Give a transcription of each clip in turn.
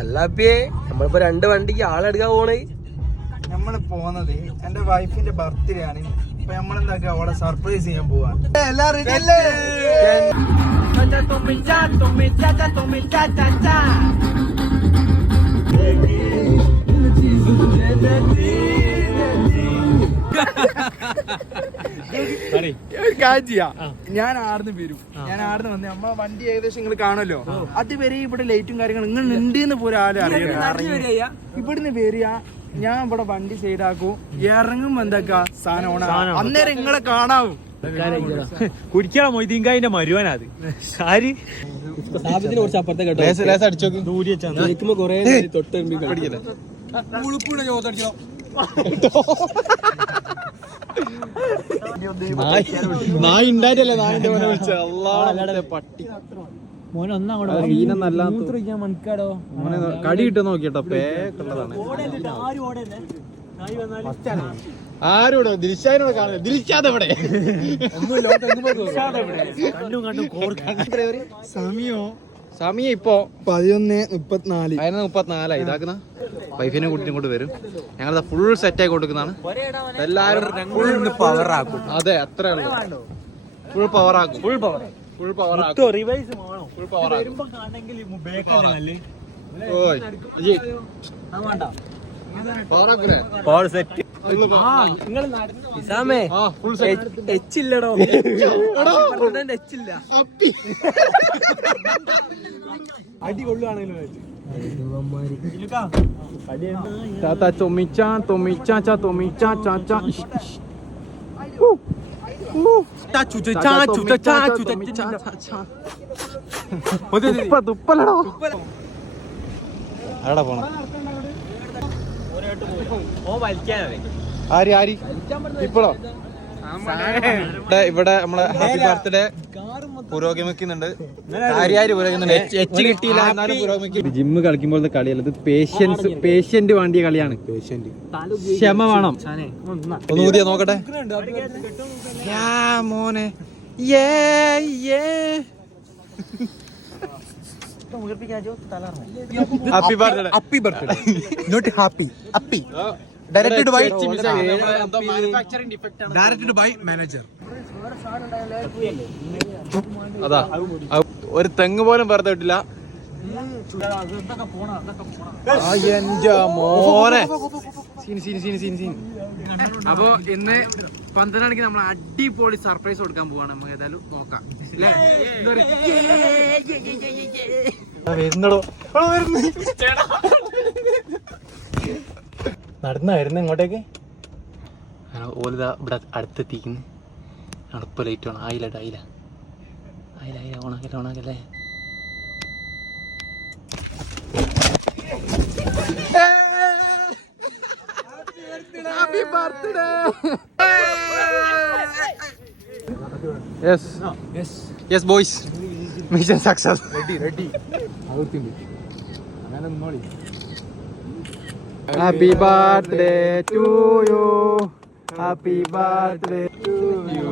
അല്ലാപ്പിയെ നമ്മളിപ്പോ 2 വണ്ടിക്ക് ആളെടുക്കാൻ പോണേ. നമ്മള് പോന്നത് എന്റെ വൈഫിന്റെ ബർത്ത്ഡേ ആണ്. അപ്പൊ നമ്മളെന്താക്കുക അവളെ സർപ്രൈസ് ചെയ്യാൻ പോവാണ്. എല്ലാരും ready അല്ലേ? ഞാൻ ആടുന്ന് വരും. ഞാൻ ആടുന്ന് വന്ന് നമ്മളെ വണ്ടി ഏകദേശം നിങ്ങൾ കാണുമല്ലോ. അതുവരെ ഇവിടെ ലൈറ്റും കാര്യങ്ങളും നിങ്ങൾ ഉണ്ട് പോലും ആരും അറിയാം. ഇവിടുന്ന് വരിക, ഞാൻ ഇവിടെ വണ്ടി സൈഡാക്കും, ഇറങ്ങും എന്താക്കാ സാധനം ഓണ. അന്നേരം നിങ്ങളെ കാണാവും. കുടിക്കണ മൊയ്തീങ്കായിന്റെ മരുവാനത് ആര് കുറച്ച് അപ്പുറത്തേക്ക് കൊറേ പട്ടി മോനെ മണിക്കാടോ കടി കിട്ടും നോക്കിട്ടോ. പേക്കുള്ളതാണ്. ആരോടോ ദിൽഷാനോട് കാണുന്നത്? ദിൽഷാദ് എവിടെ? സമയം ഇപ്പൊ 11:34. 11:34 ഇതാക്കുന്ന വൈഫിനെ കുട്ടിയും കൊണ്ട് വരും. ഞങ്ങളത് ഫുൾ സെറ്റ് ആക്കി കൊടുക്കുന്നതാണ്. എല്ലാരും പവർ ആക്കും. അതെ, അത്ര ഫുൾ പവർ ആക്കും. ഫുൾ പവർ അടി കൊള്ളുകയാണെങ്കിലും അവിടെ പോണം. ആരി ഇപ്പോഴോ ഇവിടെ നമ്മളെ ഹാപ്പി ബർത്ത്ഡേ പുരോഗമിക്കുന്നുണ്ട്. കിട്ടിയില്ല എന്നാലും പുരോഗമിക്കും. ജിമ്മ് കളിക്കുമ്പോഴത്തെ കളിയല്ല ഇത്. പേഷ്യന്റ് വേണ്ടിയ കളിയാണ്. ക്ഷമ വേണം. ഒന്ന് ഊതിയ നോക്കട്ടെ മോനെ. Happy birthday. Happy birthday not happy. Happy directed by manager. അതാ ഒരു തെങ്ങ് പോലും വെറുതെ ഇട്ടില്ല. മോനെ അപ്പൊ ഇന്ന് 12 മണിക്ക് നമ്മൾ അടിപൊളി സർപ്രൈസ് കൊടുക്കാൻ പോവാണ്. നമുക്ക് ഏതായാലും നോക്കാം. നടന്നായിരുന്നു ഇങ്ങോട്ടേക്ക്. ഓലിതാ ഇവിടെ അടുത്തെത്തിക്കുന്നു. അടുപ്പ് ലൈറ്റ് വേണം. ആയില്ല ഓണാക്കല്ലേ. Happy birthday. Yes boys, mission success. Ready അങ്ങനെ നിന്നോളി. Happy birthday to you. Happy birthday to you.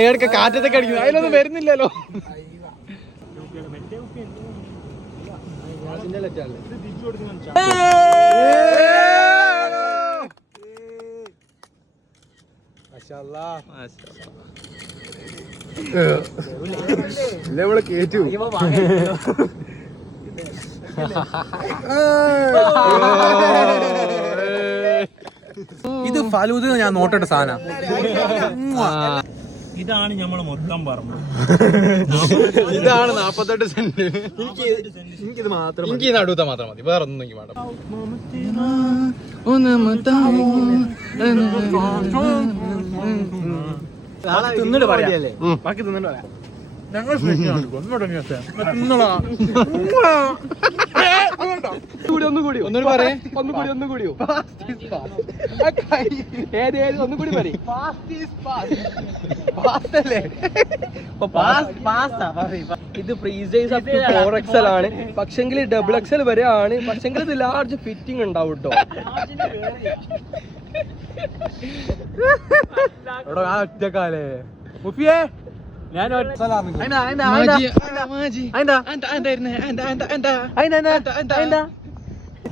ഏടൊക്കെ കാറ്റത്തൊക്കെ അടിക്കുന്നു. അതിലൊന്നും വരുന്നില്ലല്ലോ. നമ്മളെ കേറ്റു. ഇത് ഫലൂദ ഞാൻ നോട്ടിട്ട സാധനം. ഇതാണ് നമ്മള് മൊത്തം പറഞ്ഞു. ഇതാണ് 48 സെന്റ്. എനിക്കിത് മാത്രം, എനിക്ക് നടുത്ത മാത്രം മതി. വേറെ ഒന്നും എനിക്ക് വേണ്ട. തിന്നിട്ട് പറയാല്ലേ? ബാക്കി തിന്നിട്ട് പറയാം. ഞങ്ങൾ ഒന്നുകൂടി പറയേ. ഒന്നുകൂടിയോ ഒന്നുകൂടി പറയും. ഇത് ഫ്രീസൈസ് 4XL ആണ്. പക്ഷെങ്കിൽ XXL വരെ ആണ്. പക്ഷെങ്കിൽ ഇത് ലാർജ് ഫിറ്റിംഗ് ഉണ്ടാവും കേട്ടോ. ഒറ്റക്കാലേ മുഫിയേ ഞാൻ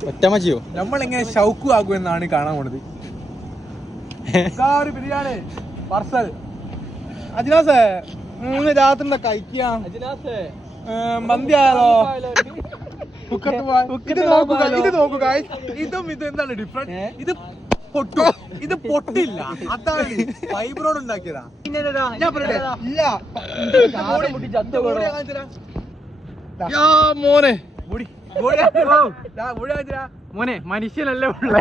ഒറ്റമച്ചിയോ നമ്മളിങ്ങനെ ഷൗക്കു ആകുമെന്നാണ് കാണാൻ പോണത്. ഒരു ബിരിയാണി പാർസൽ. അജിനാസേ രാത്രി എന്താ കഴിക്കുക? മന്തിയാലോ? ഇത് നോക്കുക. ഇതും ഇത് എന്താണ് ഡിഫറെന്റ്? ഇത് പൊട്ടും, ഇത് പൊട്ടില്ല. അതാണ് ഫൈബ്രോഡ് ഉണ്ടാക്കിയതാ. ഞാൻ പറയട്ടെ, ഇല്ല മോനെ മോനെ മനുഷ്യനല്ലേ ഉള്ള